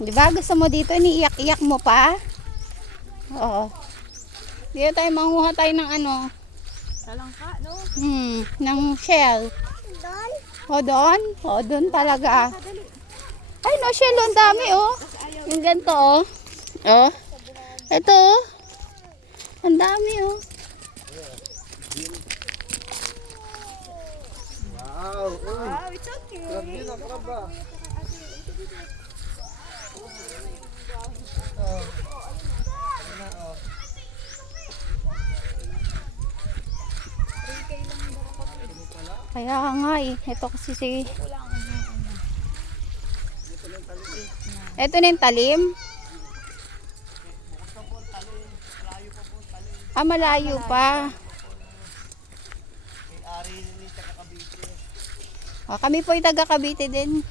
Di ba? Gusto mo dito, iniiyak-iyak mo pa? Oo. Dito tayo, manguha tayo ng ano. Talangka, no? Ng shell. Doon? O, doon? O, doon talaga. Ay, no, shell. Ang dami, oh. Yung ganito, oh. Oh. Ito, oh. Ang dami, oh. Wow. Wow, it's okay. Crab yun ang crab ba? Kaya nga eh. Ito kasi si... Ito na yung talim. Ah, malayo pa. Kami po ay taga Cavite din.